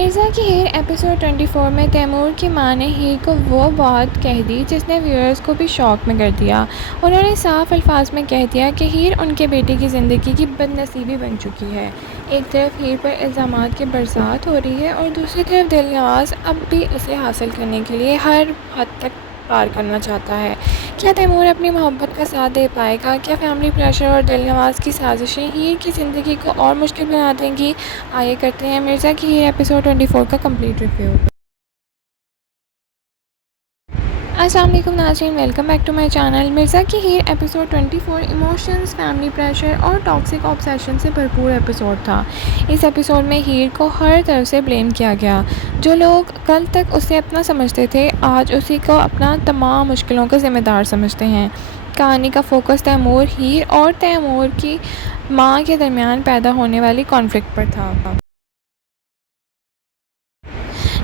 मिर्ज़ा की हीर एपिसोड 24 में तैमूर की मां ने हीर को वो बात कह दी जिसने व्यूअर्स को भी शॉक में कर दिया। उन्होंने साफ अल्फाज में कह दिया कि हीर उनके बेटे की ज़िंदगी की बदनसीबी बन चुकी है। एक तरफ हीर पर इल्ज़ामात की बरसात हो रही है और दूसरी तरफ दिलनवाज़ अब भी उसे हासिल करने के लिए हर हद तक पार करना चाहता है। क्या तैमूर अपनी मोहब्बत का साथ दे पाएगा? क्या फैमिली प्रेशर और दिलनवाज़ की साजिशें हीर की ज़िंदगी को और मुश्किल बना देंगी? आइए करते हैं मिर्ज़ा की हीर एपिसोड 24 का कंप्लीट रिव्यू। अस्सलाम वालेकुम नाज़रीन, welcome back to my channel. Mirza की Heer episode 24 emotions, family pressure और टॉक्सिक ऑब्सेशन से भरपूर एपिसोड था। इस एपिसोड में हीर को हर तरफ से ब्लेम किया गया। जो लोग कल तक उसे अपना समझते थे आज उसी को अपना तमाम मुश्किलों का ज़िम्मेदार समझते हैं। कहानी का फोकस तैमूर, हीर और तैमूर की माँ के दरमियान पैदा होने वाली कॉन्फ्लिक्ट पर था।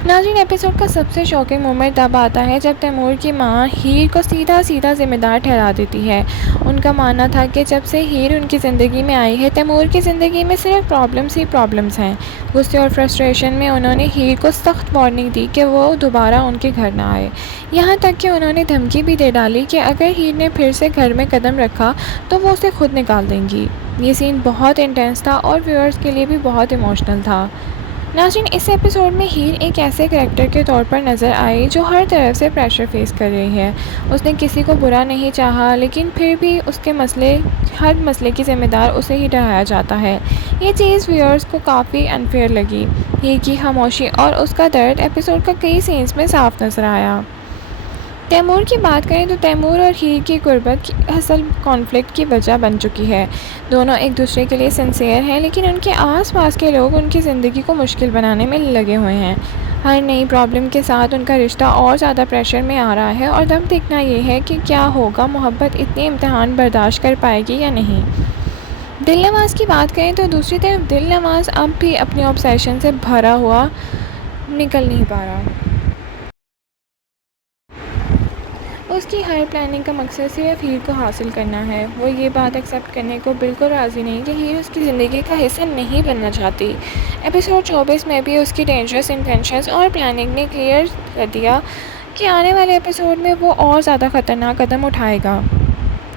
नाज़रीन, एपिसोड का सबसे शॉकिंग मोमेंट तब आता है जब तैमूर की मां हीर को सीधा सीधा ज़िम्मेदार ठहरा देती है। उनका मानना था कि जब से हीर उनकी ज़िंदगी में आई है तैमूर की ज़िंदगी में सिर्फ प्रॉब्लम्स ही प्रॉब्लम्स हैं। गुस्से और फ्रस्ट्रेशन में उन्होंने हीर को सख्त वार्निंग दी कि वो दोबारा उनके घर ना आए। यहाँ तक कि उन्होंने धमकी भी दे डाली कि अगर हीर ने फिर से घर में कदम रखा तो वो उसे खुद निकाल देंगी। ये सीन बहुत इंटेंस था और व्यूअर्स के लिए भी बहुत इमोशनल था। नाज़रीन, इस एपिसोड में हीर एक ऐसे करैक्टर के तौर पर नज़र आई जो हर तरफ से प्रेशर फेस कर रही है। उसने किसी को बुरा नहीं चाहा लेकिन फिर भी उसके हर मसले की ज़िम्मेदार उसे ही ठहराया जाता है। ये चीज़ व्यूअर्स को काफ़ी अनफेयर लगी। हीर की खामोशी और उसका दर्द एपिसोड का कई सीन्स में साफ नज़र आया। तैमूर की बात करें तो तैमूर और हीर की गुर्बत की असल कॉन्फ्लिक्ट की वजह बन चुकी है। दोनों एक दूसरे के लिए सिंसियर हैं लेकिन उनके आसपास के लोग उनकी ज़िंदगी को मुश्किल बनाने में लगे हुए हैं। हर नई प्रॉब्लम के साथ उनका रिश्ता और ज़्यादा प्रेशर में आ रहा है और अब देखना ये है कि क्या होगा, मोहब्बत इतने इम्तहान बर्दाश्त कर पाएगी या नहीं। दिलनवाज़ की बात करें तो दूसरी तरफ दिलनवाज़ अब भी अपने ऑब्सेशन से भरा हुआ निकल नहीं पा रहा। उसकी हर प्लानिंग का मकसद सिर्फ हीर को हासिल करना है। वो ये बात एक्सेप्ट करने को बिल्कुल राज़ी नहीं कि हीर उसकी ज़िंदगी का हिस्सा नहीं बनना चाहती। एपिसोड 24 में भी उसकी डेंजरस इंटेंशंस और प्लानिंग ने क्लियर कर दिया कि आने वाले एपिसोड में वो और ज़्यादा ख़तरनाक कदम उठाएगा।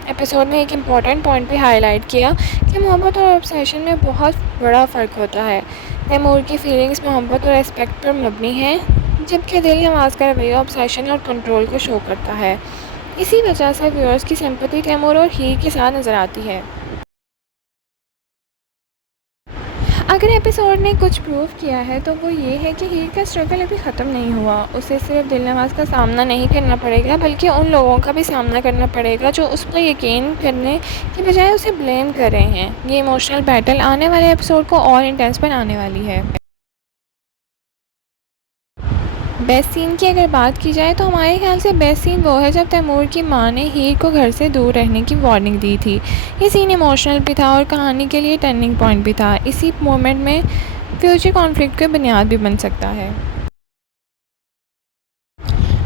एपिसोड में एक इम्पॉर्टेंट पॉइंट भी हाईलाइट किया कि मोहब्बत और ऑब्सेशन में बहुत बड़ा फ़र्क होता है। तैमूर की फीलिंग्स मोहब्बत और रिस्पेक्ट पर मबनी है जबकि दिलनवाज़ का रवैया ऑब्सेशन और कंट्रोल को शो करता है। इसी वजह से व्यूअर्स की सिंपैथी तैमूर और हीर के साथ नज़र आती है। अगर एपिसोड ने कुछ प्रूव किया है तो वो ये है कि हीर का स्ट्रगल अभी ख़त्म नहीं हुआ। उसे सिर्फ दिलनवाज़ का सामना नहीं करना पड़ेगा बल्कि उन लोगों का भी सामना करना पड़ेगा जो उस पर यकीन करने की बजाय उसे ब्लेम कर रहे हैं। ये इमोशनल बैटल आने वाले एपिसोड को और इंटेंस बनाने वाली है। बेस्ट सीन की अगर बात की जाए तो हमारे ख्याल से बेस्ट सीन वो है जब तैमूर की मां ने हीर को घर से दूर रहने की वार्निंग दी थी। ये सीन इमोशनल भी था और कहानी के लिए टर्निंग पॉइंट भी था। इसी मोमेंट में फ्यूचर कॉन्फ्लिक्ट की बुनियाद भी बन सकता है।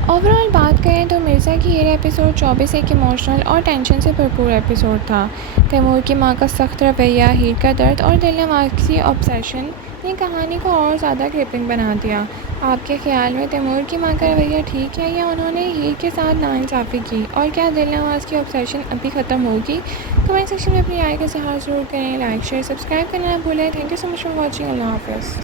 ओवरऑल बात करें तो मिर्ज़ा की हीर एपिसोड 24 एक इमोशनल और टेंशन से भरपूर एपिसोड था। तैमूर की मां का सख्त रवैया, हीर का दर्द और दिलनवाज़ की ऑब्सेशन ने कहानी को और ज़्यादा ग्रिपिंग बना दिया। आपके ख्याल में तैमूर की मां का रवैया ठीक है या उन्होंने हीर के साथ नाइंसाफ़ी की? और क्या दिलनवाज़ की ऑब्सेशन अभी ख़त्म होगी? कमेंट सेक्शन में अपनी राय का इज़हार ज़रूर करें। लाइक, शेयर, सब्सक्राइब करना ना भूलें। Thank you so much for watching. अल्लाह हाफ़िज़।